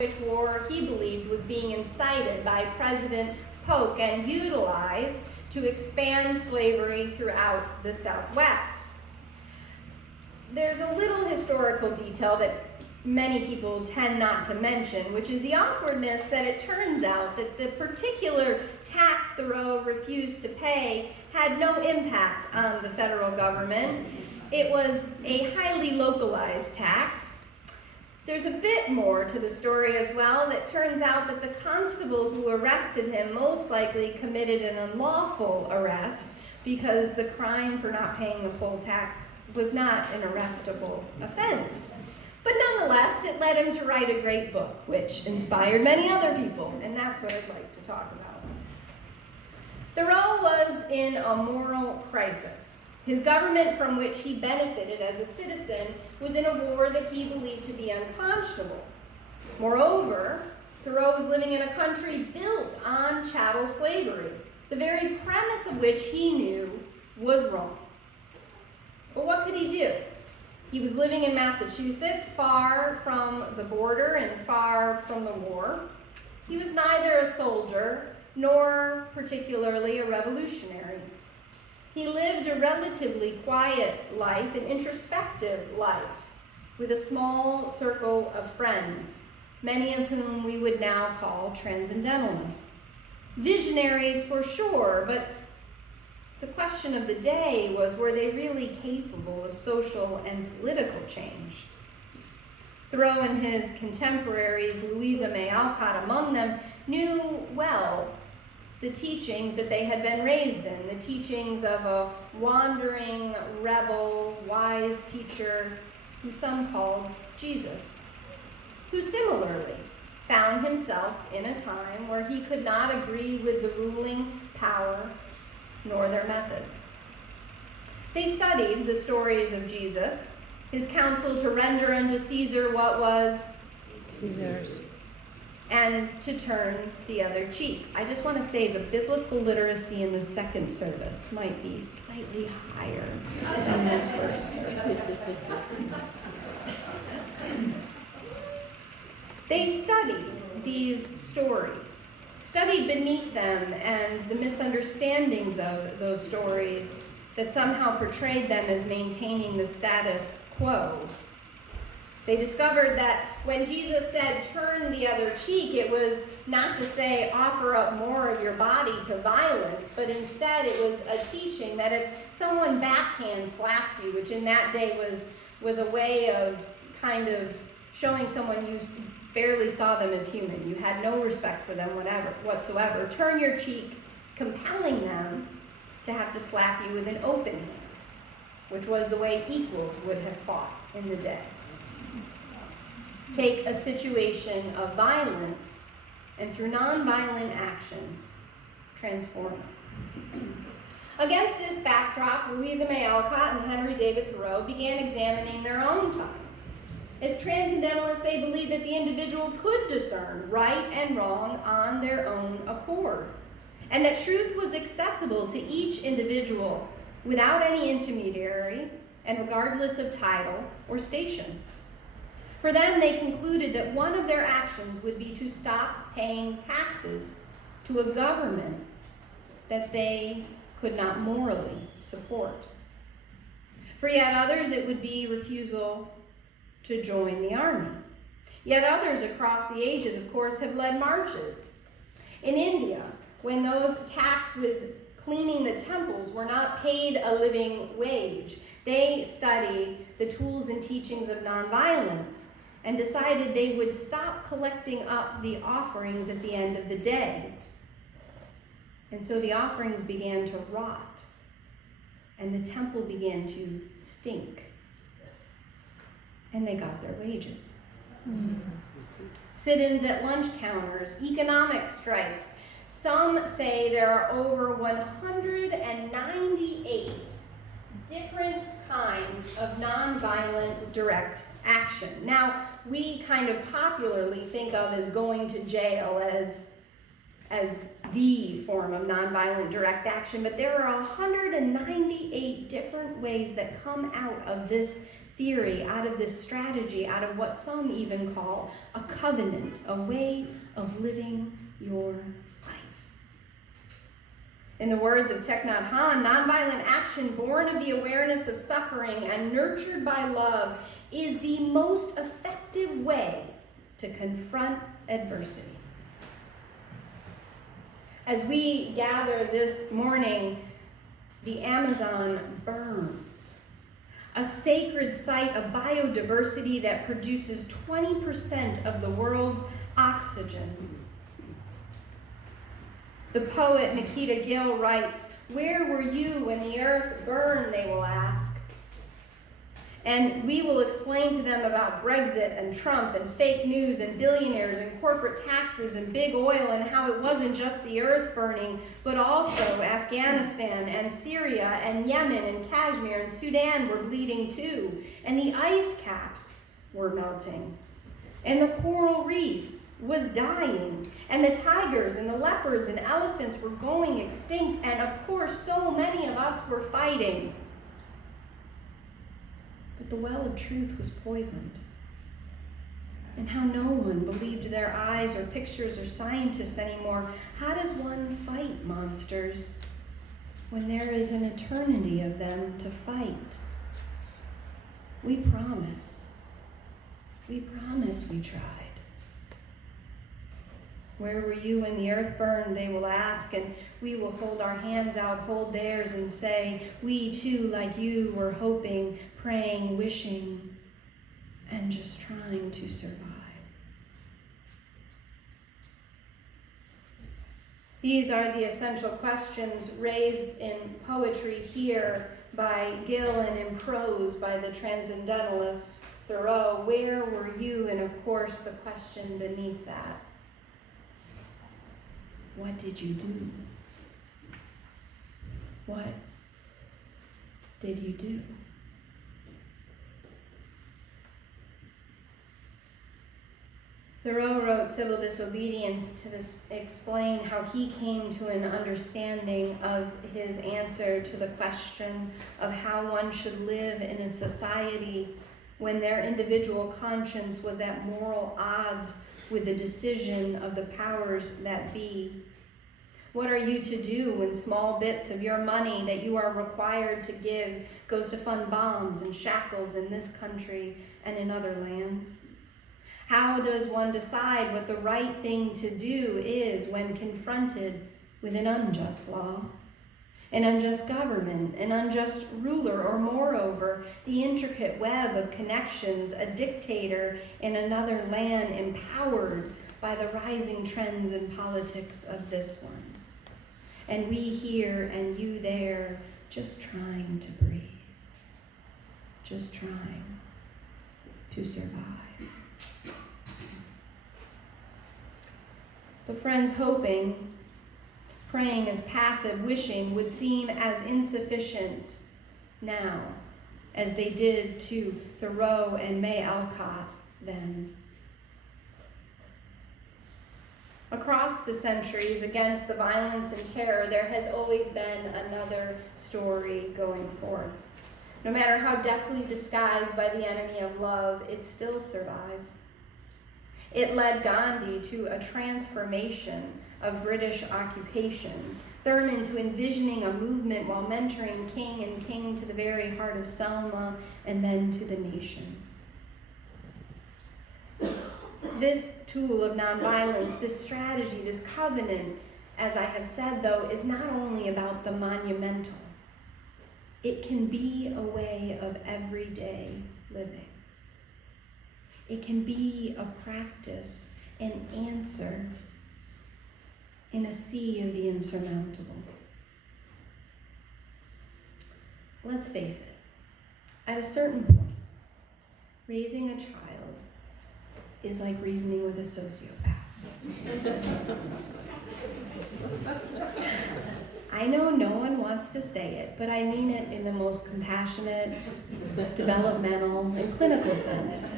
which war he believed was being incited by President Polk and utilized to expand slavery throughout the Southwest. There's a little historical detail that many people tend not to mention, which is the awkwardness that it turns out that the particular tax Thoreau refused to pay had no impact on the federal government. It was a highly localized tax. There's a bit more to the story as well. That turns out that the constable who arrested him most likely committed an unlawful arrest because the crime for not paying the poll tax was not an arrestable offense. But nonetheless, it led him to write a great book, which inspired many other people, and that's what I'd like to talk about. Thoreau was in a moral crisis. His government, from which he benefited as a citizen, was in a war that he believed to be unconscionable. Moreover, Thoreau was living in a country built on chattel slavery, the very premise of which he knew was wrong. But what could he do? He was living in Massachusetts, far from the border and far from the war. He was neither a soldier nor particularly a revolutionary. He lived a relatively quiet life, an introspective life, with a small circle of friends, many of whom we would now call transcendentalists. Visionaries for sure, but the question of the day was, were they really capable of social and political change? Thoreau and his contemporaries, Louisa May Alcott among them, knew well the teachings that they had been raised in, the teachings of a wandering, rebel, wise teacher who some called Jesus, who similarly found himself in a time where he could not agree with the ruling power nor their methods. They studied the stories of Jesus, his counsel to render unto Caesar what was Caesar's, and to turn the other cheek. I just want to say the biblical literacy in the second service might be slightly higher than the first service. They studied these stories, studied beneath them and the misunderstandings of those stories that somehow portrayed them as maintaining the status quo. They discovered that when Jesus said, turn the other cheek, it was not to say offer up more of your body to violence, but instead it was a teaching that if someone backhand slaps you, which in that day was a way of kind of showing someone you barely saw them as human, you had no respect for them whatsoever, turn your cheek, compelling them to have to slap you with an open hand, which was the way equals would have fought in the day. Take a situation of violence and through nonviolent action, transform it. Against this backdrop, Louisa May Alcott and Henry David Thoreau began examining their own times. As transcendentalists, they believed that the individual could discern right and wrong on their own accord, and that truth was accessible to each individual without any intermediary and regardless of title or station. For them, they concluded that one of their actions would be to stop paying taxes to a government that they could not morally support. For yet others, it would be refusal to join the army. Yet others across the ages, of course, have led marches. In India, when those taxed with cleaning the temples were not paid a living wage, they studied the tools and teachings of nonviolence and decided they would stop collecting up the offerings at the end of the day. And so the offerings began to rot, and the temple began to stink. And they got their wages. Mm-hmm. Sit-ins at lunch counters, economic strikes. Some say there are over 198 different kinds of nonviolent direct action. Now, we kind of popularly think of as going to jail as the form of nonviolent direct action, but there are 198 different ways that come out of this theory, out of this strategy, out of what some even call a covenant, a way of living your life. In the words of Thich Nhat Hanh, nonviolent action born of the awareness of suffering and nurtured by love is the most effective way to confront adversity. As we gather this morning, the Amazon burns, a sacred site of biodiversity that produces 20% of the world's oxygen. The poet Nikita Gill writes, "Where were you when the earth burned, they will ask. And we will explain to them about Brexit and Trump and fake news and billionaires and corporate taxes and big oil and how it wasn't just the earth burning, but also Afghanistan and Syria and Yemen and Kashmir and Sudan were bleeding too. And the ice caps were melting. And the coral reef was dying. And the tigers and the leopards and elephants were going extinct. And of course, so many of us were fighting. But the well of truth was poisoned. And how no one believed their eyes or pictures or scientists anymore. How does one fight monsters when there is an eternity of them to fight? We promise. We promise we tried. Where were you when the earth burned, they will ask, and we will hold our hands out, hold theirs, and say, we too, like you, were hoping, praying, wishing, and just trying to survive. These are the essential questions raised in poetry here by Gill and in prose by the transcendentalist Thoreau. Where were you? And of course, the question beneath that. What did you do? What did you do? Thoreau wrote Civil Disobedience to explain how he came to an understanding of his answer to the question of how one should live in a society when their individual conscience was at moral odds with the decision of the powers that be. What are you to do when small bits of your money that you are required to give goes to fund bombs and shackles in this country and in other lands? How does one decide what the right thing to do is when confronted with an unjust law, an unjust government, an unjust ruler, or moreover, the intricate web of connections, a dictator in another land empowered by the rising trends and politics of this one? And we here and you there, just trying to breathe, just trying to survive. But friends, hoping, praying as passive, wishing would seem as insufficient now as they did to Thoreau and May Alcott then. Across the centuries, against the violence and terror, there has always been another story going forth. No matter how deftly disguised by the enemy of love, it still survives. It led Gandhi to a transformation of British occupation, Thurman to envisioning a movement while mentoring King and King to the very heart of Selma and then to the nation. This tool of nonviolence, this strategy, this covenant, as I have said, though, is not only about the monumental. It can be a way of everyday living. It can be a practice, an answer in a sea of the insurmountable. Let's face it, at a certain point, raising a child is like reasoning with a sociopath. I know no one wants to say it, but I mean it in the most compassionate, developmental, and clinical sense.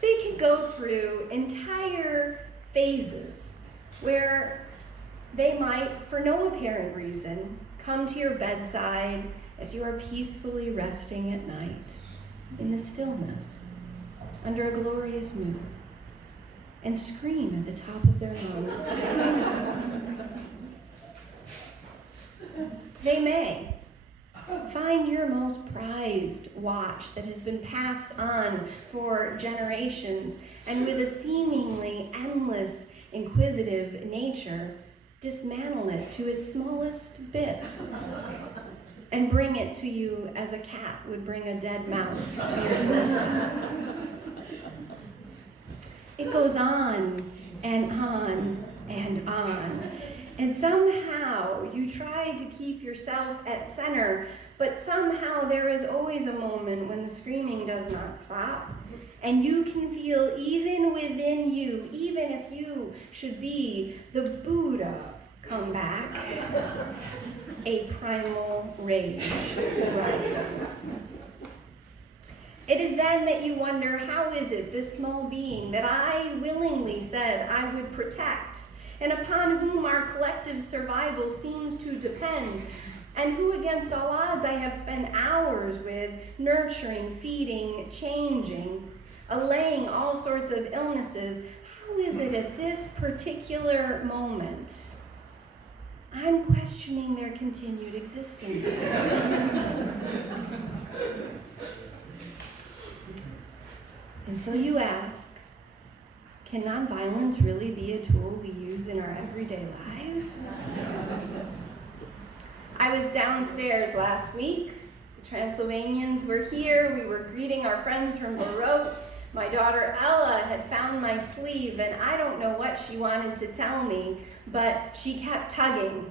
They can go through entire phases where they might, for no apparent reason, come to your bedside as you are peacefully resting at night in the stillness under a glorious moon, and scream at the top of their lungs. They may find your most prized watch that has been passed on for generations, and with a seemingly endless, inquisitive nature, dismantle it to its smallest bits and bring it to you as a cat would bring a dead mouse to your doorstep. It goes on and on and on. And somehow you try to keep yourself at center, but somehow there is always a moment when the screaming does not stop. And you can feel even within you, even if you should be the Buddha come back, a primal rage rising. It is then that you wonder, how is it this small being that I willingly said I would protect, and upon whom our collective survival seems to depend, and who against all odds I have spent hours with, nurturing, feeding, changing, allaying all sorts of illnesses, how is it at this particular moment I'm questioning their continued existence? And so you ask, can nonviolence really be a tool we use in our everyday lives? I was downstairs last week. The Transylvanians were here. We were greeting our friends from Baroque. My daughter Ella had found my sleeve, and I don't know what she wanted to tell me, but she kept tugging.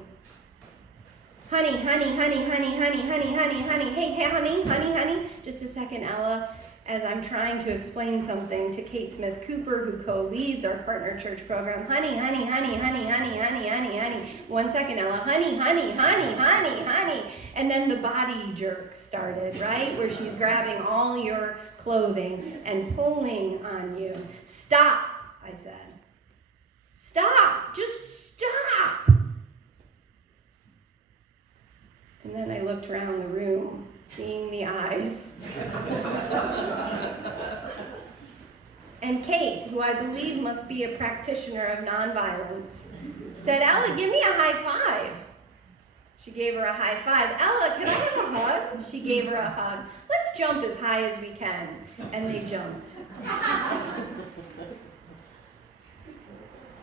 Honey, honey, honey, honey, honey, honey, honey, honey. Hey, honey, honey, honey. Just a second, Ella. As I'm trying to explain something to Kate Smith Cooper, who co-leads our partner church program. Honey, honey, honey, honey, honey, honey, honey, honey. 1 second, Ella. Honey, honey, honey, honey, honey. And then the body jerk started, right? Where she's grabbing all your clothing and pulling on you. Stop, I said. Stop, just stop. And then I looked around the room, seeing the eyes. And Kate, who I believe must be a practitioner of nonviolence, said, Ella, give me a high five. She gave her a high five. Ella, can I have a hug? She gave her a hug. Let's jump as high as we can. And they jumped.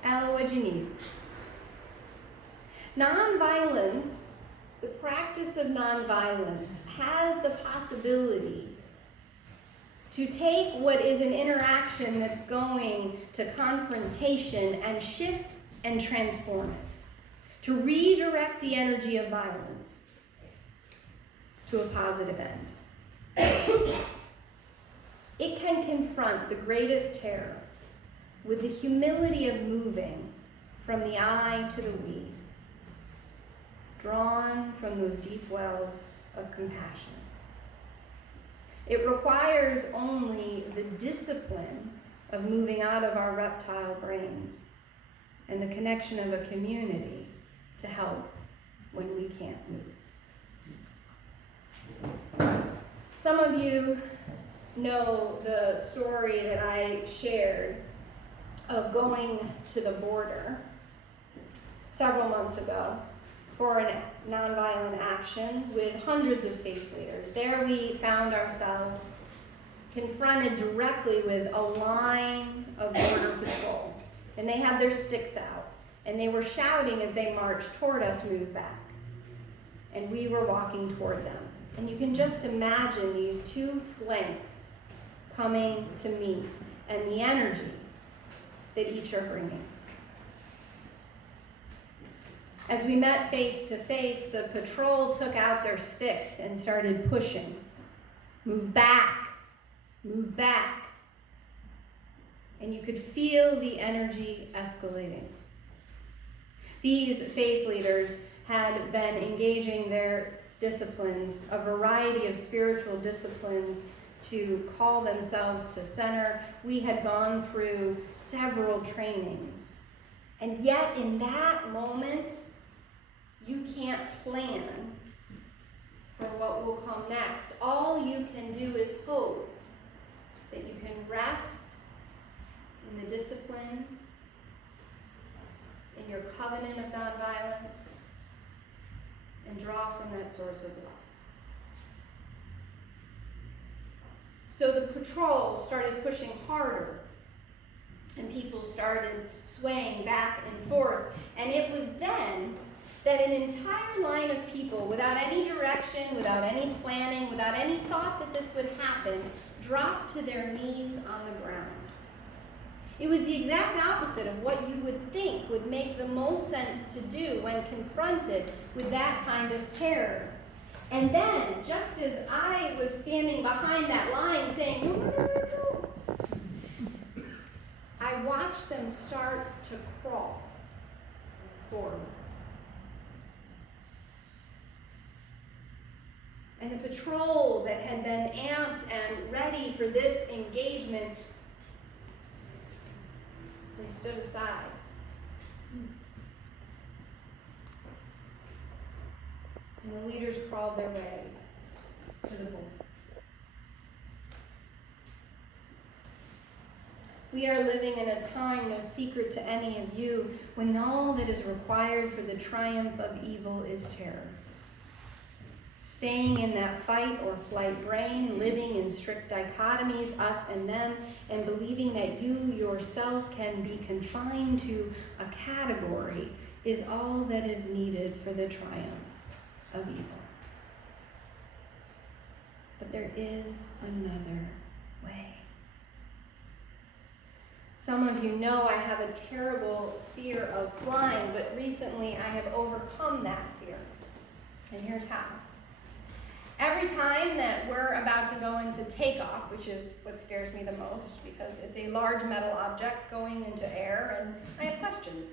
Ella, what'd you need? Nonviolence, the practice of nonviolence, has the possibility to take what is an interaction that's going to confrontation and shift and transform it, to redirect the energy of violence to a positive end. It can confront the greatest terror with the humility of moving from the I to the we, drawn from those deep wells of compassion. It requires only the discipline of moving out of our reptile brains and the connection of a community to help when we can't move. Some of you know the story that I shared of going to the border several months ago for a nonviolent action with hundreds of faith leaders. There we found ourselves confronted directly with a line of border patrol. And they had their sticks out. And they were shouting as they marched toward us, move back. And we were walking toward them. And you can just imagine these two flanks coming to meet and the energy that each are bringing. As we met face to face, the patrol took out their sticks and started pushing. Move back, move back. And you could feel the energy escalating. These faith leaders had been engaging their disciplines, a variety of spiritual disciplines, to call themselves to center. We had gone through several trainings. And yet in that moment, you can't plan for what will come next. All you can do is hope that you can rest in the discipline, in your covenant of nonviolence, and draw from that source of love. So the patrol started pushing harder, and people started swaying back and forth. And it was then that an entire line of people, without any direction, without any planning, without any thought that this would happen, dropped to their knees on the ground. It was the exact opposite of what you would think would make the most sense to do when confronted with that kind of terror. And then, just as I was standing behind that line saying, no, no, no, no, no, I watched them start to crawl forward. And the patrol that had been amped and ready for this engagement, they stood aside. And the leaders crawled their way to the bull. We are living in a time, no secret to any of you, when all that is required for the triumph of evil is terror. Staying in that fight or flight brain, living in strict dichotomies, us and them, and believing that you yourself can be confined to a category is all that is needed for the triumph of evil. But there is another way. Some of you know I have a terrible fear of flying, but recently I have overcome that fear. And here's how. Every time that we're about to go into takeoff, which is what scares me the most because it's a large metal object going into air and I have questions.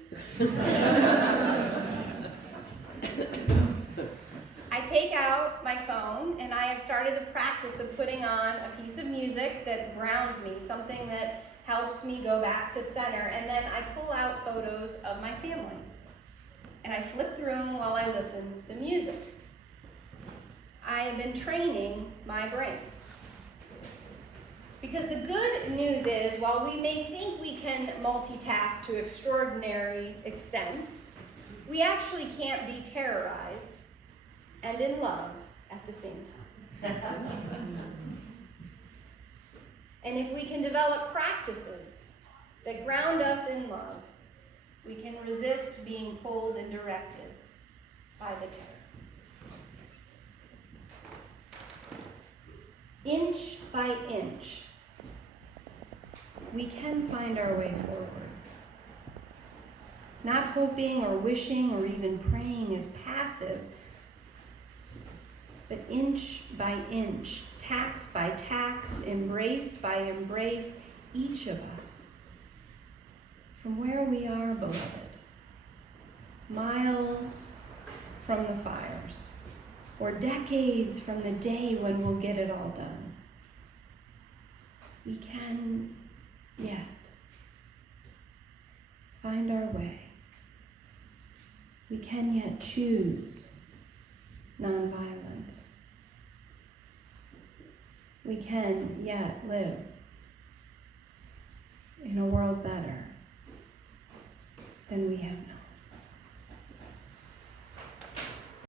I take out my phone and I have started the practice of putting on a piece of music that grounds me, something that helps me go back to center, and then I pull out photos of my family. And I flip through them while I listen to the music. I have been training my brain. Because the good news is, while we may think we can multitask to extraordinary extents, we actually can't be terrorized and in love at the same time. And if we can develop practices that ground us in love, we can resist being pulled and directed by the terror. Inch by inch, we can find our way forward. Not hoping or wishing or even praying is passive, but inch by inch, tax by tax, embrace by embrace, each of us, from where we are, beloved, miles from the fires, or decades from the day when we'll get it all done. We can yet find our way. We can yet choose nonviolence. We can yet live in a world better than we have known.